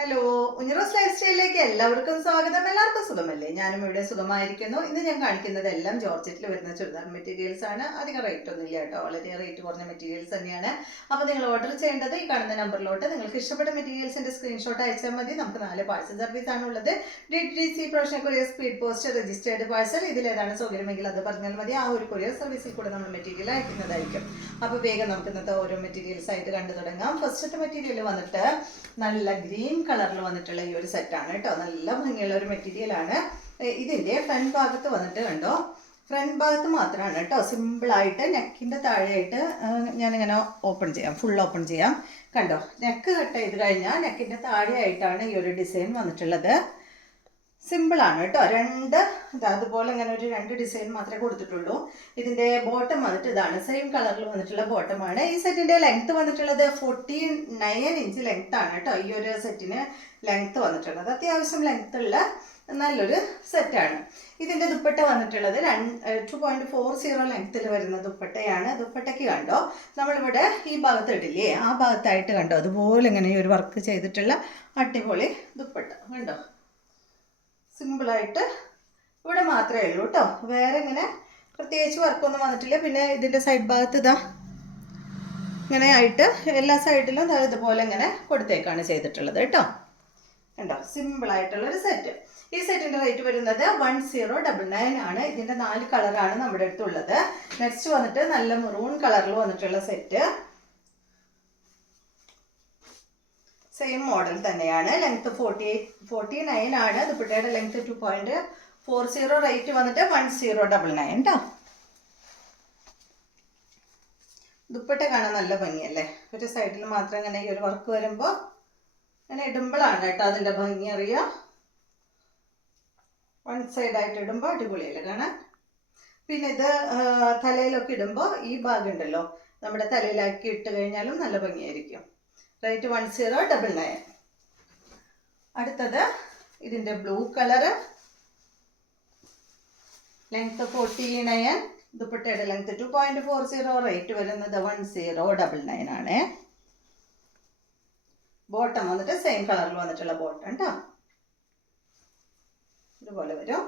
Hello, ഉഞ്ഞിറോസ് life സ്റ്റൈലിലേക്ക് എല്ലാവർക്കും സ്വാഗതം. എല്ലാവർക്കും സുഖമല്ലേ? ഞാനും ഇവിടെ സുഖമായിരിക്കുന്നു. ഇന്ന് ഞാൻ കാണിക്കുന്നത് എല്ലാം ജോർജറ്റിൽ വരുന്ന ചുരിദാർ മെറ്റീരിയൽസ് ആണ്. അധികം റേറ്റ് ഒന്നും ഇല്ല കേട്ടോ, വളരെ റേറ്റ് കുറഞ്ഞ മെറ്റീരിയൽസ് തന്നെയാണ്. അപ്പോൾ നിങ്ങൾ ഓർഡർ ചെയ്യേണ്ടത് ഈ കാണുന്ന നമ്പറിലോട്ട് നിങ്ങൾക്ക് ഇഷ്ടപ്പെട്ട മെറ്റീരിയൽസിന്റെ സ്ക്രീൻഷോട്ട് അയച്ചാൽ മതി. നമുക്ക് 4 പാഴ്സൽ സർവീസ് ആണുള്ളത്. DTDC professional courier, speed post, registered parcel. ഇതിലേതാണ് സൗകര്യമെങ്കിൽ അത് പറഞ്ഞാൽ മതി. ആ ഒരു കൊറിയർ സർവീസിൽ കൂടെ നമ്മൾ മെറ്റീരിയൽ അയക്കുന്നതായിരിക്കും. അപ്പോൾ വേഗം നമുക്ക് ഇന്നത്തെ ഓരോ മെറ്റീരിയൽസ് ആയിട്ട് കണ്ടു തുടങ്ങാം. ഫസ്റ്റത്തെ മെറ്റീരിയൽ വന്നിട്ട് നല്ല ഗ്രീൻ കളറിൽ വന്നിട്ടുള്ള ഈ ഒരു സെറ്റാണ് കേട്ടോ. നല്ല ഭംഗിയുള്ള ഒരു മെറ്റീരിയൽ ആണ്. ഇതിന്റെ ഫ്രണ്ട് ഭാഗത്ത് വന്നിട്ട് കണ്ടോ, ഫ്രണ്ട് ഭാഗത്ത് മാത്രമാണ് കേട്ടോ. സിമ്പിളായിട്ട് നെക്കിന്റെ താഴെയായിട്ട് ഞാനിങ്ങനെ ഓപ്പൺ ചെയ്യാം, ഫുൾ ഓപ്പൺ ചെയ്യാം. കണ്ടോ, നെക്ക് കട്ട് ചെയ്ത് കഴിഞ്ഞാൽ നെക്കിന്റെ താഴെയായിട്ടാണ് ഈ ഒരു ഡിസൈൻ വന്നിട്ടുള്ളത്. സിമ്പിളാണ് കേട്ടോ. അതുപോലെ ഇങ്ങനെ ഒരു 2 ഡിസൈൻ മാത്രമേ കൊടുത്തിട്ടുള്ളൂ. ഇതിന്റെ ബോട്ടം വന്നിട്ട് ഇതാണ്, സെയിം കളറിൽ വന്നിട്ടുള്ള ബോട്ടമാണ്. ഈ സെറ്റിന്റെ ലെങ്ത് വന്നിട്ടുള്ളത് 49 ഇഞ്ച് ലെങ്ത് ആണ് കേട്ടോ. ഈ ഒരു സെറ്റിന് ലെങ്ത് വന്നിട്ടുള്ളത് അത്യാവശ്യം ലെങ്ത് ഉള്ള നല്ലൊരു സെറ്റാണ്. ഇതിന്റെ ദുപ്പട്ട വന്നിട്ടുള്ളത് 2.40 ലെങ്ത്തിൽ വരുന്ന ദുപ്പട്ടയാണ്. ദുപ്പട്ടയ്ക്ക് കണ്ടോ, നമ്മളിവിടെ ഈ ഭാഗത്ത് ഇടില്ലേ, ആ ഭാഗത്തായിട്ട് കണ്ടോ അതുപോലെ ഇങ്ങനെ ഈ ഒരു വർക്ക് ചെയ്തിട്ടുള്ള അടിപൊളി ദുപ്പട്ട കണ്ടോ. സിമ്പിളായിട്ട് ഇവിടെ മാത്രമേ ഉള്ളൂ കേട്ടോ, വേറെ ഇങ്ങനെ പ്രത്യേകിച്ച് വർക്കൊന്നും വന്നിട്ടില്ല. പിന്നെ ഇതിൻ്റെ സൈഡ് ഭാഗത്ത് ഇതാ ഇങ്ങനെ ആയിട്ട് എല്ലാ സൈഡിലും ഇതുപോലെ ഇങ്ങനെ കൊടുത്തേക്കാണ് ചെയ്തിട്ടുള്ളത് കേട്ടോ. കണ്ടോ, സിമ്പിളായിട്ടുള്ളൊരു സെറ്റ്. ഈ സെറ്റിൻ്റെ റേറ്റ് വരുന്നത് 1099 ആണ്. ഇതിൻ്റെ 4 കളറാണ് നമ്മുടെ അടുത്തുള്ളത്. നെക്സ്റ്റ് വന്നിട്ട് നല്ല മെറൂൺ കളറിൽ വന്നിട്ടുള്ള സെറ്റ്, സെയിം മോഡൽ തന്നെയാണ്. ലെങ്ത് 49 ആണ്. ദുപ്പട്ടയുടെ ലെങ്ത് 2.40, റേറ്റ് വന്നിട്ട് 1099 കേട്ടോ. ദുപ്പട്ട കാണാൻ നല്ല ഭംഗിയല്ലേ. ഒരു സൈഡിൽ മാത്രം ഇങ്ങനെ ഈ ഒരു വർക്ക് വരുമ്പോൾ ഇങ്ങനെ ഇടുമ്പോഴാണ് കേട്ടോ അതിൻ്റെ ഭംഗി അറിയാം. വൺ സൈഡായിട്ട് ഇടുമ്പോൾ അടിപൊളിയല്ലേ കാണാൻ. പിന്നെ ഇത് തലയിലൊക്കെ ഇടുമ്പോൾ ഈ ഭാഗം ഉണ്ടല്ലോ, നമ്മുടെ തലയിലാക്കി ഇട്ട് കഴിഞ്ഞാലും നല്ല ഭംഗിയായിരിക്കും. റേറ്റ് 1099. അടുത്തത് ഇതിൻ്റെ ബ്ലൂ കളറ്, ലെങ്ത് 49, ദുപ്പട്ടയുടെ ലെങ്ത് 2.40, റേറ്റ് വരുന്നത് 1099 ആണ്. ബോട്ടം വന്നിട്ട് സെയിം കളറിൽ വന്നിട്ടുള്ള ബോട്ടം കേട്ടോ. ഇതുപോലെ വരും.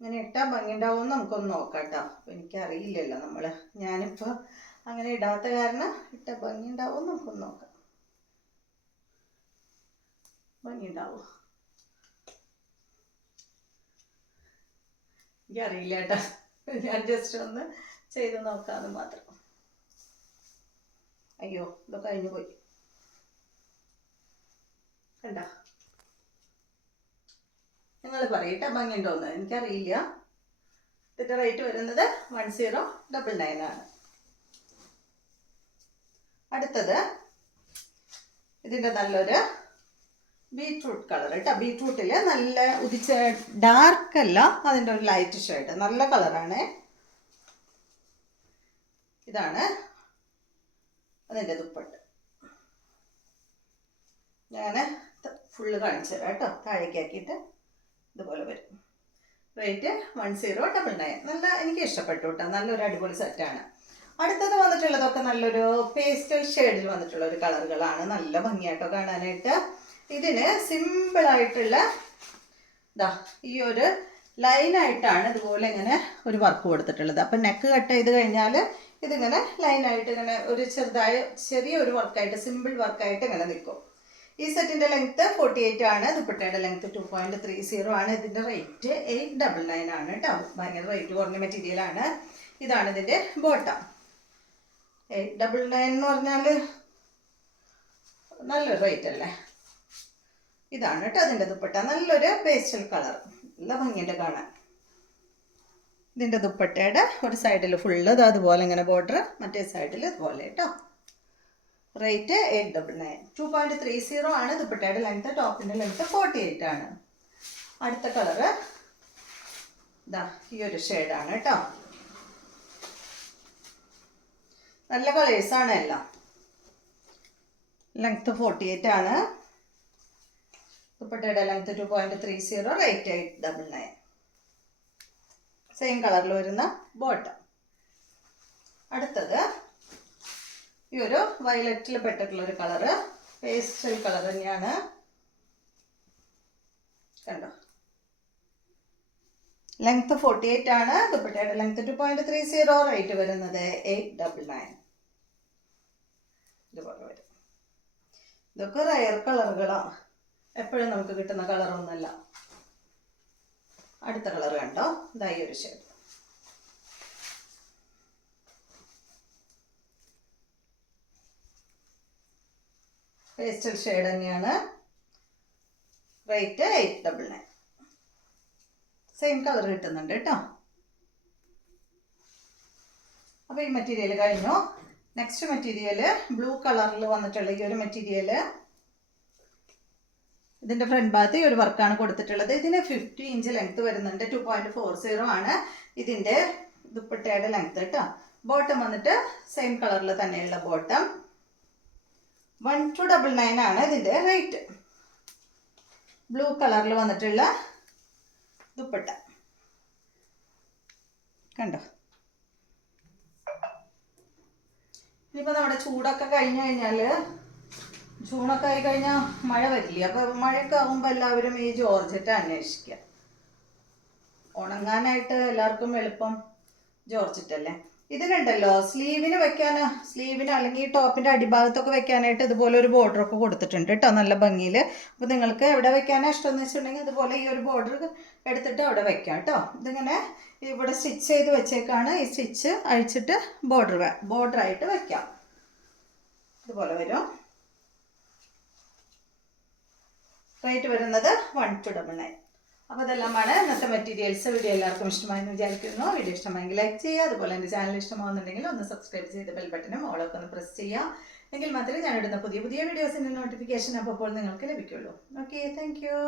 ഇങ്ങനെ ഇട്ടാൽ ഭംഗി ഉണ്ടാവും നമുക്കൊന്ന് നോക്കാം കേട്ടോ. എനിക്കറിയില്ലല്ലോ, ഞാനിപ്പോൾ അങ്ങനെ ഇടാത്ത കാരണം ഇട്ട ഭംഗി ഉണ്ടാവും നമുക്കൊന്ന് നോക്കാം. ഭംഗി ഉണ്ടാവും എനിക്കറിയില്ല കേട്ടോ, ഞാൻ ജസ്റ്റ് ഒന്ന് ചെയ്ത് നോക്കാമെന്ന് മാത്രം. അയ്യോ, ഇത് കഴിഞ്ഞു പോയി. കണ്ട, നിങ്ങൾ പറയട്ടെ ഭംഗി ഉണ്ടോന്ന്, എനിക്കറിയില്ല. ഇതിൻ്റെ റേറ്റ് വരുന്നത് 1099 ആണ്. അടുത്തത് ഇതിൻ്റെ നല്ലൊരു ബീട്രൂട്ട് കളർ കേട്ടോ. ബീട്രൂട്ടിൽ നല്ല ഉദിച്ച ഡാർക്ക് അല്ല, അതിൻ്റെ ഒരു ലൈറ്റ് ഷെയ്ഡ്, നല്ല കളറാണ്. ഇതാണ് അതിൻ്റെ ദുപ്പട്ട. ഞാൻ ഫുള്ള് കാണിച്ചു തരാം കേട്ടോ. താഴേക്കാക്കിയിട്ട് ഇതുപോലെ വരും. റേറ്റ് 1099. നല്ല, എനിക്ക് ഇഷ്ടപ്പെട്ടു കേട്ടോ. നല്ലൊരു അടിപൊളി സെറ്റാണ്. അടുത്തത് വന്നിട്ടുള്ളതൊക്കെ നല്ലൊരു പേസ്റ്റൽ ഷെയ്ഡിൽ വന്നിട്ടുള്ള ഒരു കളറുകളാണ്. നല്ല ഭംഗിയായിട്ടോ കാണാനായിട്ട്. ഇതിന് സിമ്പിളായിട്ടുള്ള ഈ ഒരു ലൈനായിട്ടാണ് ഇതുപോലെ ഇങ്ങനെ ഒരു വർക്ക് കൊടുത്തിട്ടുള്ളത്. അപ്പം നെക്ക് കട്ട് ചെയ്ത് കഴിഞ്ഞാൽ ഇതിങ്ങനെ ലൈനായിട്ട് ഇങ്ങനെ ഒരു ചെറിയൊരു വർക്കായിട്ട്, സിമ്പിൾ വർക്കായിട്ട് ഇങ്ങനെ നിൽക്കും. ഈ സെറ്റിൻ്റെ ലെങ്ത്ത് 48 ആണ്. ദുപ്പട്ടയുടെ ലെങ്ത്ത് 2.30 ആണ്. ഇതിൻ്റെ റേറ്റ് 899 ആണ് കേട്ടോ. ഭയങ്കര റേറ്റ് കുറഞ്ഞ മെറ്റീരിയലാണ്. ഇതാണ് ഇതിൻ്റെ ബോട്ടം. 899 എന്ന് പറഞ്ഞാൽ നല്ലൊരു റേറ്റ് അല്ലേ. ഇതാണ് കേട്ടോ അതിൻ്റെ ദുപ്പട്ട. നല്ലൊരു പേസ്റ്റൽ കളർ, നല്ല ഭംഗിയുണ്ട് കാണാൻ. ഇതിൻ്റെ ദുപ്പട്ടയുടെ ഒരു സൈഡിൽ ഫുള്ള് അതുപോലെ ഇങ്ങനെ ബോർഡർ, മറ്റേ സൈഡിൽ ഇതുപോലെ കേട്ടോ. റേറ്റ് 899. 2.30 ആണ് ദുപ്പട്ടയുടെ ലെങ്ത്ത്. ടോപ്പിൻ്റെ ലെങ്ത്ത് 48 ആണ്. അടുത്ത കളറ് ഈ ഒരു ഷെയ്ഡാണ് കേട്ടോ. നല്ല കളേഴ്സാണ് എല്ലാം. ലെങ്ത്ത് 48 ആണ്. ദുപ്പട്ടയുടെ ലെങ്ത്ത് 2.30, റേറ്റ് 899. സെയിം കളറിൽ വരുന്ന ബോട്ടം. അടുത്തത് ഈ ഒരു വയലറ്റിൽ പെട്ടിട്ടുള്ള ഒരു കളറ്, പേസ്റ്റൽ കളർ തന്നെയാണ്. കണ്ടോ, ലെങ്ത് 48 ആണ്. ദുപ്പട്ടയുടെ ലെങ്ത് 2.30. റേറ്റ് വരുന്നത് 899. ഇതുപോലെ വരും. ഇതൊക്കെ റയർ കളറുകളാണ്, എപ്പോഴും നമുക്ക് കിട്ടുന്ന കളറൊന്നുമല്ല. അടുത്ത കളർ കണ്ടോ, ഇതായി ഒരു ഷെയ്ഡ്. പേസ്റ്റൽ ഷെയ്ഡ് തന്നെയാണ്. റേറ്റ് 899. സെയിം കളർ കിട്ടുന്നുണ്ട് കേട്ടോ. അപ്പോൾ ഈ മെറ്റീരിയൽ കഴിഞ്ഞു. നെക്സ്റ്റ് മെറ്റീരിയൽ ബ്ലൂ കളറിൽ വന്നിട്ടുള്ള ഈ ഒരു മെറ്റീരിയൽ, ഇതിൻ്റെ ഫ്രണ്ട് ഭാഗത്ത് ഈ ഒരു വർക്കാണ് കൊടുത്തിട്ടുള്ളത്. ഇതിന് 50 ഇഞ്ച് ലെങ്ത് വരുന്നുണ്ട്. 2.40 ആണ് ഇതിൻ്റെ ദുപ്പട്ടയുടെ ലെങ്ത് കേട്ടോ. ബോട്ടം വന്നിട്ട് സെയിം കളറിൽ തന്നെയുള്ള ബോട്ടം. 1299 ആണ് ഇതിൻ്റെ റേറ്റ്. ബ്ലൂ കളറിൽ വന്നിട്ടുള്ള ദുപ്പട്ട കണ്ടോ. ഇനിയിപ്പോൾ നമ്മുടെ ചൂടൊക്കെ കഴിഞ്ഞു കഴിഞ്ഞാൽ, ജൂണൊക്കെ ആയി കഴിഞ്ഞാൽ മഴ വരില്ലേ, അപ്പോൾ മഴയൊക്കെ ആകുമ്പോൾ എല്ലാവരും ഈ ജോർജറ്റ് അന്വേഷിക്കുക. ഉണങ്ങാനായിട്ട് എല്ലാവർക്കും എളുപ്പം ജോർജറ്റ് അല്ലേ. ഇതിനുണ്ടല്ലോ സ്ലീവിന് വെക്കാൻ, സ്ലീവിന് അല്ലെങ്കിൽ ടോപ്പിൻ്റെ അടിഭാഗത്തൊക്കെ വെക്കാനായിട്ട് ഇതുപോലെ ഒരു ബോർഡറൊക്കെ കൊടുത്തിട്ടുണ്ട് കേട്ടോ, നല്ല ഭംഗിയിൽ. അപ്പോൾ നിങ്ങൾക്ക് എവിടെ വെക്കാനാണ് ഇഷ്ടമെന്ന് വെച്ചിട്ടുണ്ടെങ്കിൽ ഇതുപോലെ ഈ ഒരു ബോർഡർ എടുത്തിട്ട് അവിടെ വെക്കാം കേട്ടോ. ഇതിങ്ങനെ ഇവിടെ സ്റ്റിച്ച് ചെയ്ത് വെച്ചേക്കാണ്. ഈ സ്റ്റിച്ച് അഴിച്ചിട്ട് ബോർഡറായിട്ട് വെക്കാം. ഇതുപോലെ വരും. റേറ്റ് വരുന്നത് 1299. അപ്പോൾ ഇതെല്ലാമാണ് ഇന്നത്തെ മെറ്റീരിയൽസ്. വീഡിയോ എല്ലാവർക്കും ഇഷ്ടമായെന്ന് വിചാരിക്കുന്നു. വീഡിയോ ഇഷ്ടമായെങ്കിൽ ലൈക്ക് ചെയ്യുക. അതുപോലെ എൻ്റെ ചാനൽ ഇഷ്ടമാകുന്നുണ്ടെങ്കിൽ ഒന്ന് സബ്സ്ക്രൈബ് ചെയ്ത് ബെൽ ബട്ടനും ഓളൊക്കെ ഒന്ന് പ്രസ് ചെയ്യുക. എങ്കിൽ മാത്രമേ ഞാനിടുന്ന പുതിയ വീഡിയോസിൻ്റെ നോട്ടിഫിക്കേഷൻ അപ്പോൾ നിങ്ങൾക്ക് ലഭിക്കുള്ളൂ. Okay, thank you.